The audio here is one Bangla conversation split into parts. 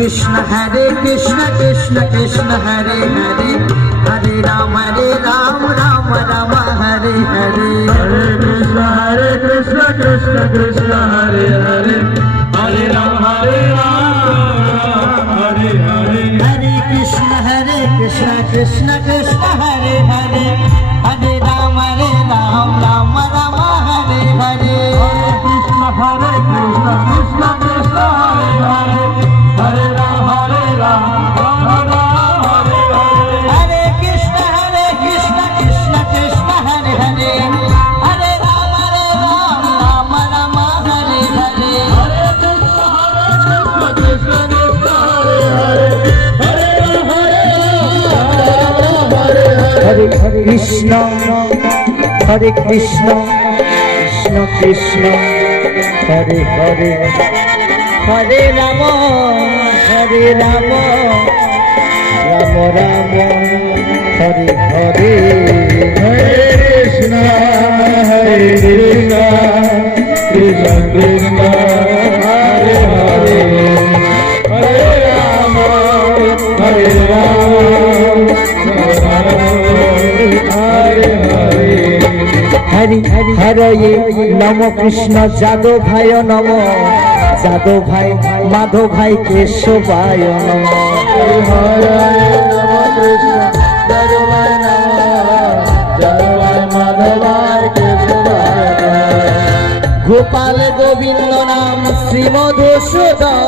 কৃষ্ণ কৃষ্ণ কৃষ্ণ হরে হরে হরে রাম রাম রাম হরে হরে हरे कृष्ण कृष्ण कृष्ण हरे हरे हरे राम हरे हरे हरे कृष्ण कृष्ण कृष्ण हरे हरे हरे राम राम राम हरे हरे कृष्ण कृष्ण कृष्ण कृष्ण हरे हरे हरे राम राम राम हरे हरे हरे कृष्ण कृष्ण कृष्ण हरे हरे हरे राम राम राम हरे हरे हरे कृष्ण कृष्ण हरे हरे हरे राम हरे हरे कृष्ण कृष्ण कृष्ण हरे हरे हरे राम राम राम हरे हरे कृष्ण कृष्ण कृष्ण हरे हरे हरे राम हरे हरि हरये नमो कृष्ण जादव भाई नमो जादव भाई माधव भाई केशवाय नमो गोपाल गोविंद नाम श्री मधुसूदन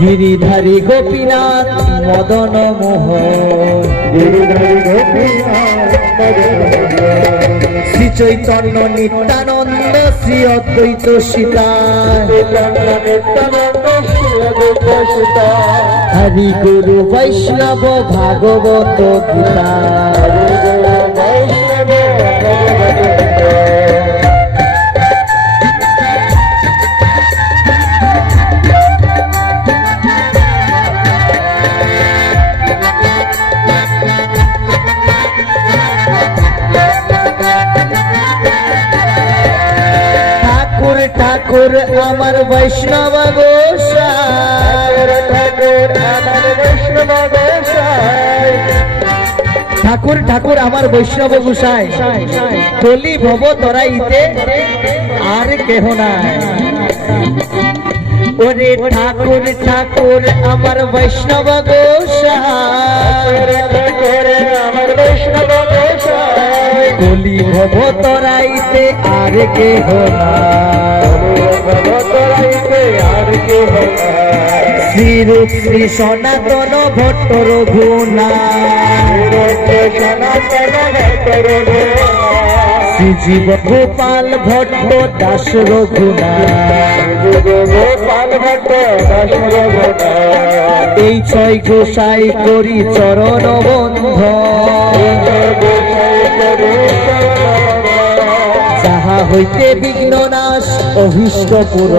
गिरिधारी गोपीनाथ मदन मोहन श्री चैतन्य नित्यानंद श्री अद्वैत सीता हरि गुरु वैष्णव भागवत गीता ठाकुर अमर वैष्णव गोसाई ठाकुर अमर वैष्णव गोसाई कलि भव तराइते आर केह नाई ओरे ठाकुर अमर वैष्णव गोसाई कलि भव तराइते आर केह श्री रूप श्री सनातन भट्ट रघुनाथ श्री जीव गोपाल भट्ट दास रघुनाथ এই ছয় গোসাই করি চরণ বন্ধ যাহা হইতে বিঘ্ন নাশ অভীষ্ট পুর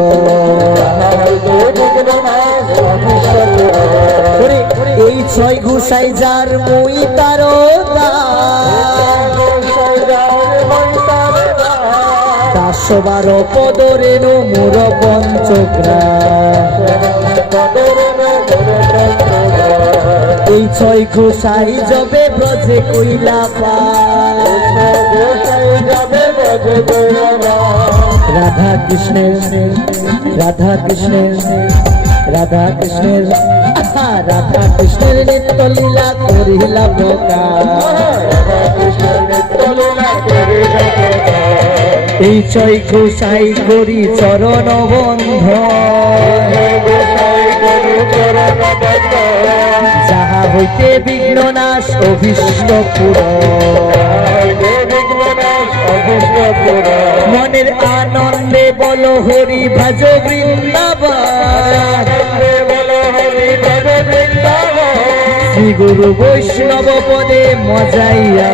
এই ছয় গোসাই যার মুই তার দাস বারো পদরেণু মোর পঞ্চগ্রা এই ছয় গোসাই যাবে ব্রজে কইলা রাধা কৃষ্ণের নিত্য লীলা করিলা বোকা এই ছয় গোসাই করি চরণ বন্ধ যাহা হইতে বিঘ্ন নাশ অভীষ্ট পুর মনের আনন্দে বল হরি ভজ বৃন্দাবন শ্রী গুরু বৈষ্ণব পদে মজাইয়া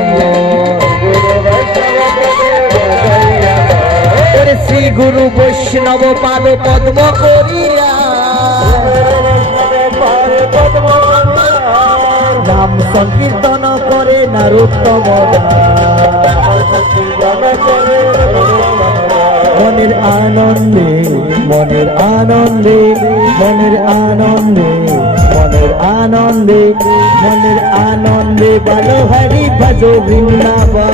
শ্রী গুরু বৈষ্ণব পাদ পদ্ম করিয়া নাম সংকীর্তন করে নারোত্তম মন মনের আনন্দে মনের আনন্দে মনের আনন্দে মনের আনন্দে মনের আনন্দে বলো হরি ভজো বৃন্দাবন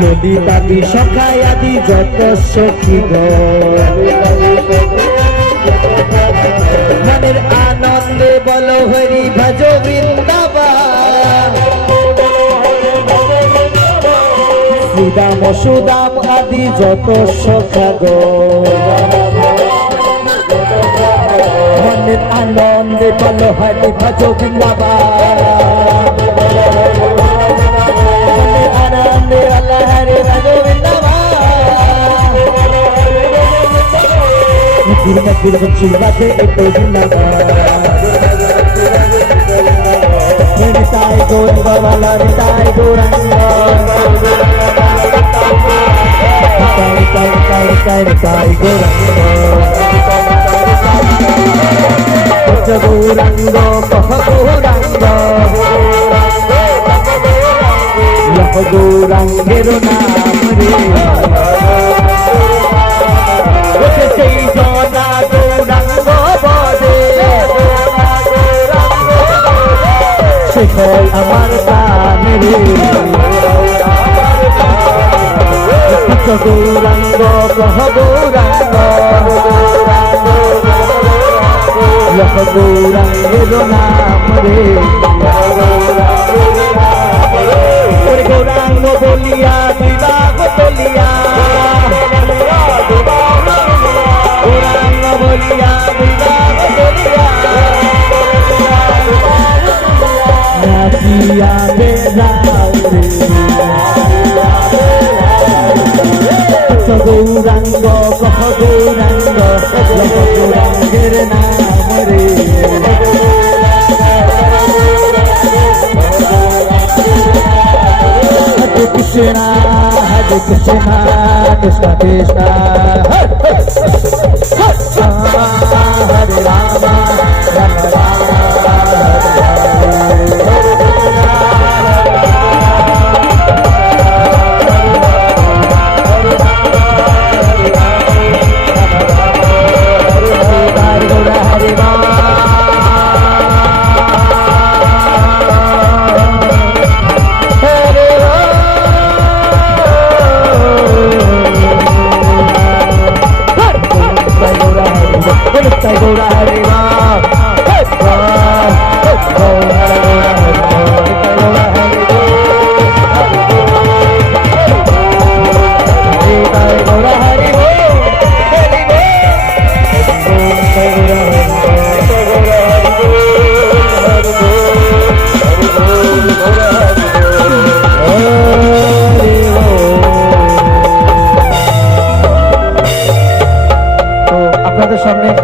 নদী দাবি সখায় আদি যত সখী গো মনের আনন্দে বলো হরি ভজো বৃন্দাবন শ্রীদাম সুদাম আদি যত সখা গো মনের আনন্দে বলো হরি ভজো বৃন্দাবন মনের আনন্দে বলো হরি ভজো বৃন্দাবন দুর্গা দুর্গা শিবাতে একটু বৃন্দাবন নিতাই গৌরঙ্গ বলো নিতাই গৌরঙ্গ নিতাই গৌরঙ্গ গৌরাঙ্গ কহ গৌরাঙ্গ গৌরাঙ্গের নাম রে সেই জনা গৌরাঙ্গ বদে শেখল আমার প্রাণ রে গৌরাঙ্গ কহ গৌরাঙ্গ গৌরাঙ্গের নাম রে গৌরাঙ্গ বলিয়া বিবাহ বলিয়া গৌরাঙ্গ বলিয়া বিবাহ বলিয়া নাচিয়া বেড়াও রে গৌরাঙ্গ কহ গৌরাঙ্গ গৌরাঙ্গের নাম রে Krishna, Hare Krishna, Krishna Krishna, Hare Rama, Rama Rama.